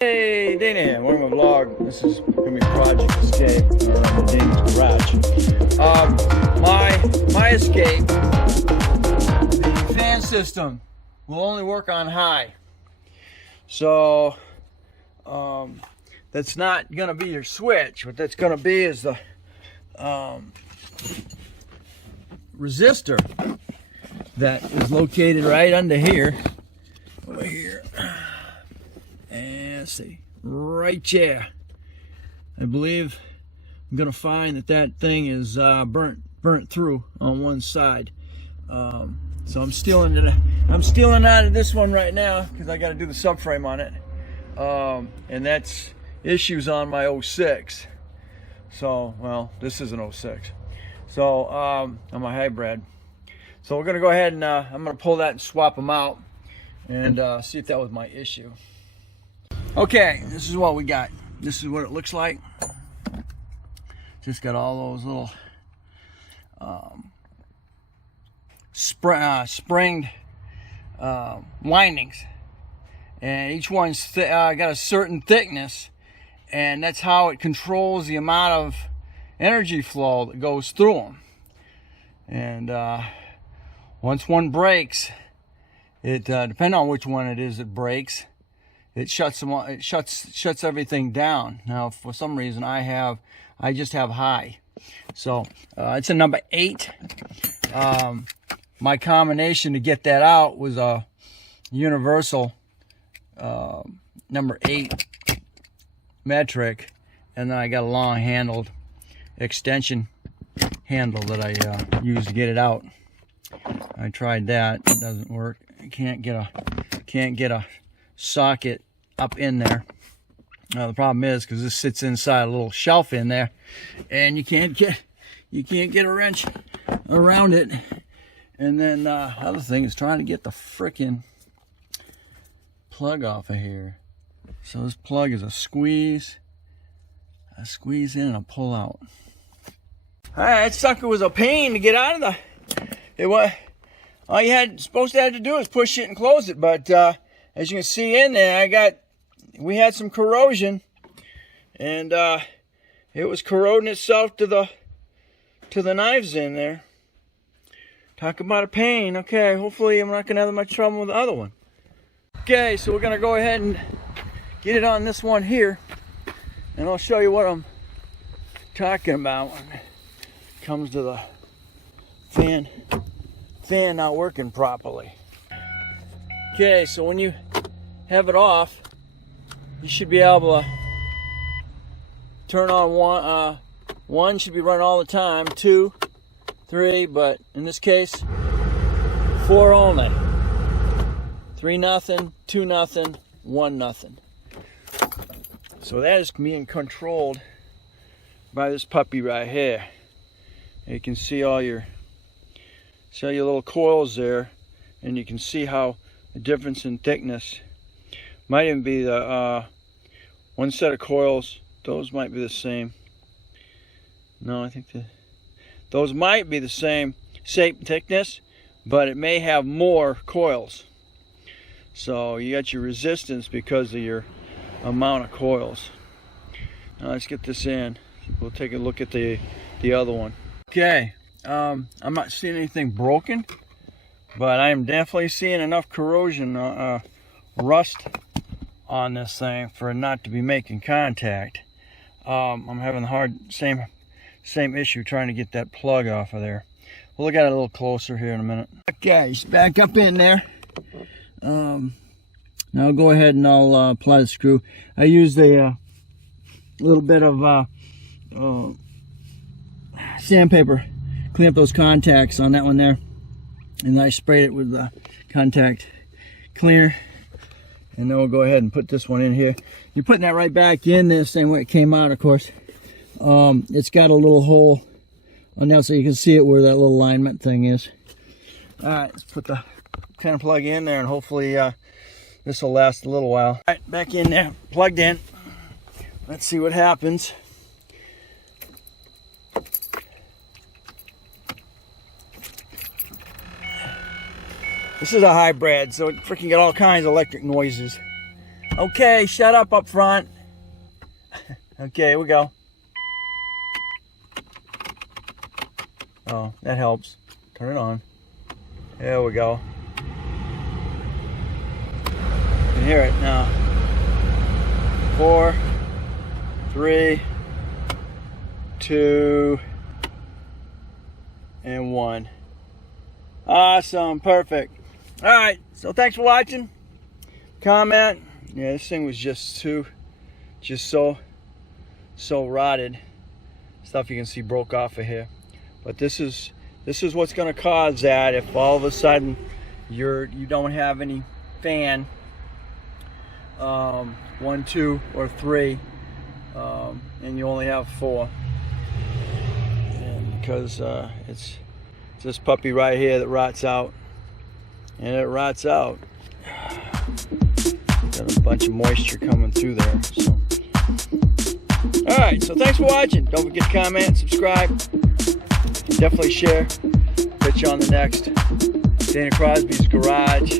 Hey, Dana, welcome to my vlog. This is gonna be Project Escape around Dana's garage. My escape, the fan system will only work on high. So that's not gonna be your switch. What that's gonna be is the resistor that is located right under here, over here. And let's see, right there. I believe I'm gonna find that thing is burnt through on one side. So I'm stealing out of this one right now because I got to do the subframe on it, and that's issues on my 06. So, well, this is an 06. So I'm a hybrid. So we're gonna go ahead and I'm gonna pull that and swap them out and see if that was my issue. Okay, this is what we got. This is what it looks like. Just got all those little springed windings, and each one's got a certain thickness, and that's how it controls the amount of energy flow that goes through them. And once one breaks, it depending on which one it is that breaks, it shuts them. It shuts everything down. Now, for some reason, I just have high, so it's a number 8. My combination to get that out was a universal number 8 metric, and then I got a long handled extension handle that I use to get it out. I tried that; it doesn't work. I can't get a socket up in there. The problem is because this sits inside a little shelf in there, and you can't get a wrench around it. And then the other thing is trying to get the frickin' plug off of here. So this plug is a squeeze in and a pull out. That sucker was a pain to get out of all you supposed to have to do is push it and close it, but as you can see in there, we had some corrosion, and it was corroding itself to the knives in there. Talk about a pain. Okay, hopefully I'm not gonna have much trouble with the other one. Okay, so we're gonna go ahead and get it on this one here, and I'll show you what I'm talking about when it comes to the fan not working properly. Okay, so when you have it off, you should be able to turn on one should be running all the time, 2, 3, but in this case 4 only. 3 nothing, 2 nothing, 1 nothing. So that is being controlled by this puppy right here. You can see all your little coils there, and you can see how the difference in thickness might even be the one set of coils. Those might be the same. No, I think those might be the same thickness, but it may have more coils. So you got your resistance because of your amount of coils. Now let's get this in. We'll take a look at the other one. Okay, I'm not seeing anything broken, but I am definitely seeing enough corrosion, rust on this thing for it not to be making contact. I'm having the same issue trying to get that plug off of there. We'll look at it a little closer here in a minute. Okay, it's back up in there. Now I'll go ahead and I'll apply the screw. I used a little bit of sandpaper, clean up those contacts on that one there, and I sprayed it with the contact cleaner. And then we'll go ahead and put this one in here. You're putting that right back in there, same way it came out, of course. It's got a little hole on there so you can see it where that little alignment thing is. All right, let's put the kind of plug in there, and hopefully this will last a little while. All right, back in there, plugged in. Let's see what happens. This is a hybrid, so it freaking got all kinds of electric noises. Okay, shut up front. Okay, here we go. Oh, that helps. Turn it on. There we go. You can hear it now. 4, 3, 2, and 1. Awesome, perfect. All right, so thanks for watching. Comment. Yeah, this thing was just so rotted. Stuff you can see broke off of here. But this is what's going to cause that if all of a sudden you don't have any fan, 1, 2, or 3, and you only have 4. And because it's this puppy right here that rots out, and it rots out. Got a bunch of moisture coming through there. So. All right, so thanks for watching. Don't forget to comment, subscribe, definitely share. Catch you on the next Dana Crosby's Garage.